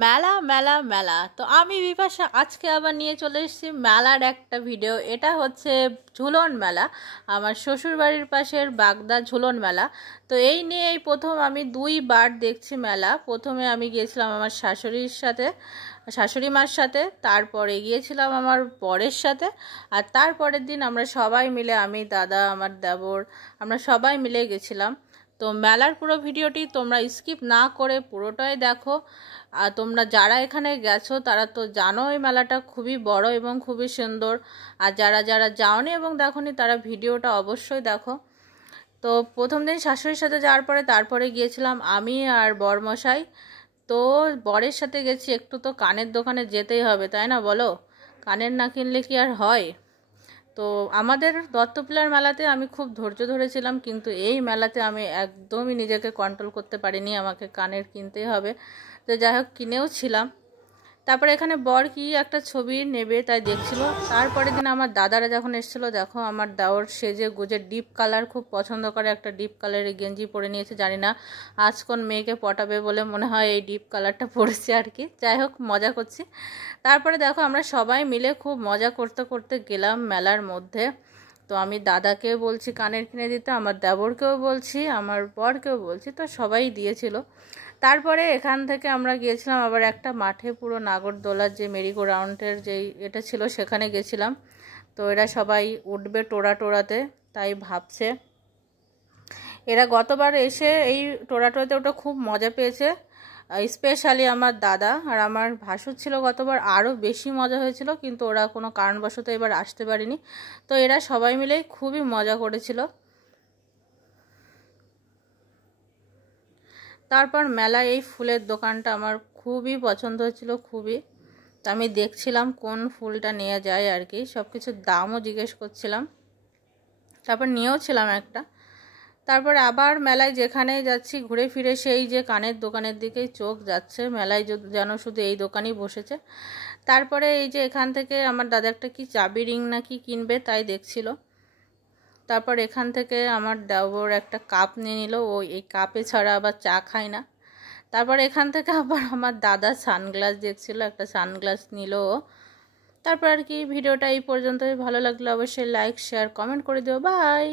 মেলা মেলা মেলা। তো আমি বিপাশা আজকে আবার নিয়ে চলে এসেছি মেলার একটা ভিডিও। এটা হচ্ছে ঝুলন মেলা, আমার শ্বশুর বাড়ির পাশের বাগদা ঝুলন মেলা। তো এই নিয়ে এই প্রথম আমি 2বার দেখছি মেলা। প্রথমে আমি গিয়েছিলাম আমার শাশুড়ি মার সাথে, তারপরে গিয়েছিলাম আমার বরের সাথে, আর তারপরের দিন আমরা সবাই মিলে, আমি, দাদা, আমার দেবর, আমরা সবাই মিলে গেছিলাম। তো মেলার পুরো ভিডিওটি তোমরা স্কিপ না করে পুরোটাই দেখো। আর তোমরা যারা এখানে গেছো তারা তো জানো এই মেলাটা খুবই বড় এবং খুবই সুন্দর। আর যারা যারা যাওনি এবং দেখোনি তারা ভিডিওটা অবশ্যই দেখো। তো প্রথম দিন শাশুড়ির সাথে যাওয়ার পরে তারপরে গিয়েছিলাম আমি আর বরমশাই। তো বরের সাথে গেছি, একটু তো কানের দোকানে যেতেই হবে, তাই না বলো? কানের না কিনলে কি আর হয়? তো আমাদের দত্তপিলার মেলাতে আমি খুব ধৈর্য ধরেছিলাম, কিন্তু এই মেলাতে আমি একদমই নিজেকে কন্ট্রোল করতে পারিনি, আমাকে কানের কিনতেই হবে। তো যাই হোক কিনেও ছিলাম। তারপরে এখানে বর কি একটা ছবি নেবে তাই দেখছিল। তারপরের দিন আমার দাদারা যখন এসেছিলো, দেখো আমার দেওর সেজে গুজে ডিপ কালার খুব পছন্দ করে, একটা ডিপ কালারের গেঞ্জি পরে নিয়েছে। জানি না আজ কোন মেয়েকে পটাবে বলে মনে হয় এই ডিপ কালারটা পরেছে আর কি। যাই হোক মজা করছি। তারপরে দেখো আমরা সবাই মিলে খুব মজা করতে করতে গেলাম মেলার মধ্যে। তো আমি দাদাকে বলছি কানের কিনে দিতে, আমার দেবরকেও বলছি, আমার বরকেও বলছি, তো সবাই দিয়েছিল। তারপরে এখান থেকে আমরা গিয়েছিলাম আবার একটা মাঠে, পুরো নাগরদোলার যে মেরিগো রাউন্ডের যেই এটা ছিল সেখানে গেছিলাম। তো এরা সবাই উঠবে টোড়াতে, তাই ভাবছে। এরা গতবার এসে এই টোড়াতে ওটা খুব মজা পেয়েছে, স্পেশালি আমার দাদা। আর আমার ভাসুর ছিল গতবার, আরও বেশি মজা হয়েছিল, কিন্তু ওরা কোনো কারণবশত এবার আসতে পারেনি। তো এরা সবাই মিলেই খুবই মজা করেছিল। তারপর মেলায় এই ফুলের দোকানটা আমার খুবই পছন্দ হয়েছিল, খুবই। তো আমি দেখছিলাম কোন ফুলটা নেওয়া যায় আর কি, সব কিছুর দামও জিজ্ঞেস করছিলাম, তারপর নিয়েও ছিলাম একটা। তারপরে আবার মেলায় যেখানেই যাচ্ছি ঘুরে ফিরে সেই যে কানের দোকানের দিকেই চোখ যাচ্ছে, মেলায় যেন শুধু এই দোকানই বসেছে। তারপরে এই যে এখান থেকে আমার দাদা একটা কি চাবি রিং নাকি কিনবে তাই দেখছিল। তারপর এখান থেকে আমার দেবর একটা কাপ নিয়ে নিল, ও এই কাপে ছাড়া আবার চা খায় না। তারপর এখান থেকে আবার আমার দাদা সানগ্লাস দেখছিল, একটা সানগ্লাস নিল ও। তারপর আর কি ভিডিওটা এই পর্যন্তই। ভালো লাগলে অবশ্যই লাইক শেয়ার কমেন্ট করে দিও। বাই।